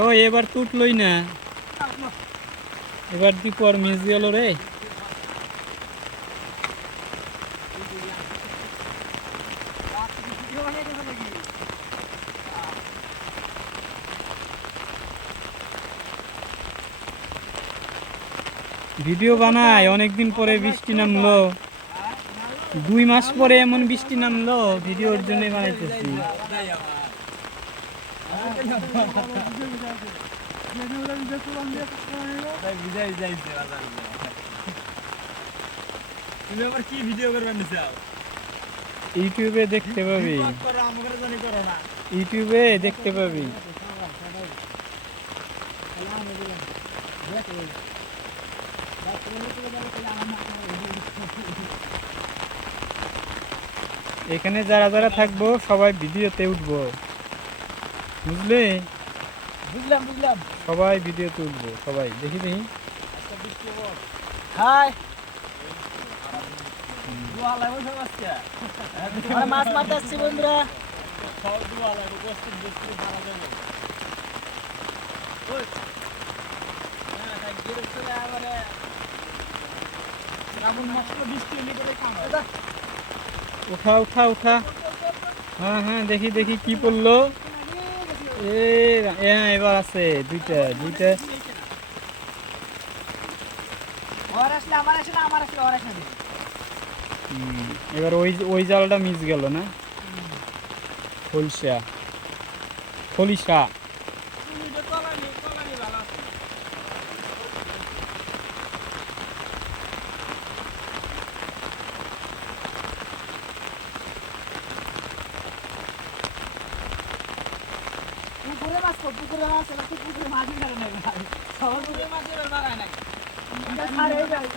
ও এবার তুটলই না। এবার দীপু আর মিস গেল রে। ভিডিও বানায় অনেকদিন পরে বৃষ্টি নামলো। দুই মাস পরে এমন বৃষ্টি নামলো ভিডিওর জন্য বানাইতেছি। ইউটিউবে দেখতে পাবি। ইউটিউবে দেখতে পাবি। এখানে যারা যারা থাকব সবাই ভিডিওতে উঠবো। বুঝলে? বুঝলাম বুঝলাম। সবাই ভিডিওতে উঠবো সবাই। দেখি দেখি। হাই। মাছ মারতে আসছি বন্ধুরা। উঠা উঠা উঠা। হ্যাঁ হ্যাঁ দেখি দেখি কি পড়ল। এ হ্যাঁ এবার আছে দুইটা দুইটা। এবার ওই ওই জালটা মিস গেল না? খলসা খলিশা। পুকুরে মাছ তো পুকুরে মাছ এবার তো পুকুরে মাছই ধরে নাই ভাই সবার পুকুরে মাছ এবার মারায় নাই। এটা ছাড় যায়।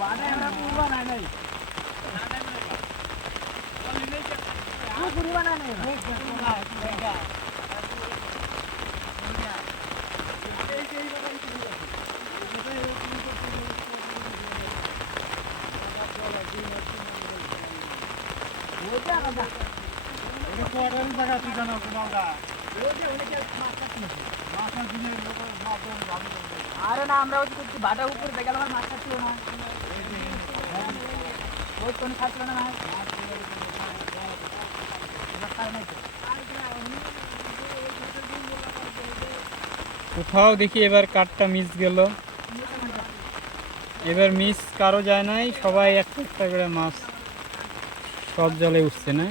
বানায় আমরা পুকুর বানায় নাই। পুকুরি বানায় নাই ওইটা আলাদা। আরে না, আমরা ওই বাটা উপরে দেখে আমার মাছ খাচ্ছিল না খাচ্ছিল না। কোথাও দেখি এবার কাঠটা মিস গেল এবার মিস কারও যায় নাই, সবাই একটা একটা করে মাছ সব জলে উঠছে না।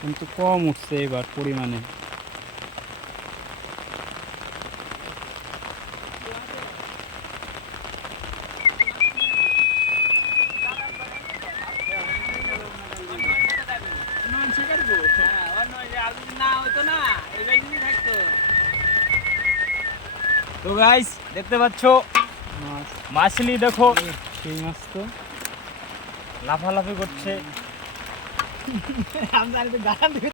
কিন্তু কম উঠছে এবার পরিমাণে। তো গাইস দেখতে পাচ্ছ? মাছলি দেখো। সেই মাছ তো। লাফালাফি করছে। 俺们那都，俺们那都。